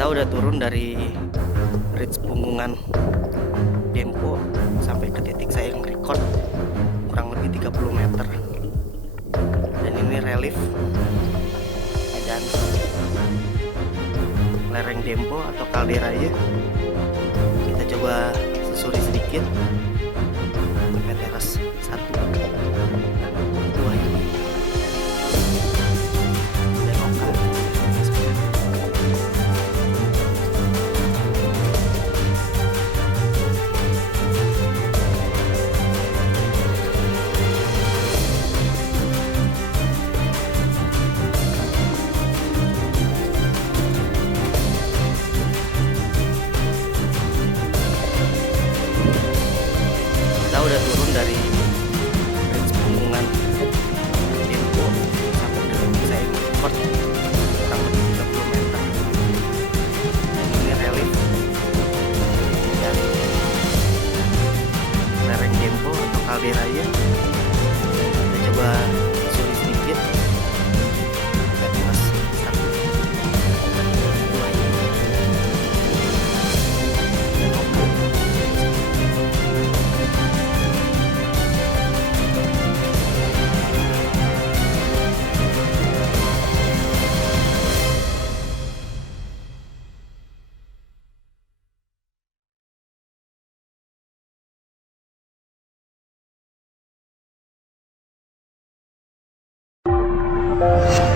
Kita udah turun dari bridge Punggungan Dempo sampai ke titik saya yang record kurang lebih 30 meter. Dan ini relief medan lereng Dempo atau kalderanya. Kita coba susuri sedikit sampai teras 1, 2 ini. Dan lokal. Kita udah turun dari bridge Punggungan Dempo sampai ke titik saya yang record kurang lebih 30 meter. Dan ini relief dan lereng Dempo atau kalderanya. Kita coba susuri sedikit ke atas 1, 2 ini. Dan oke.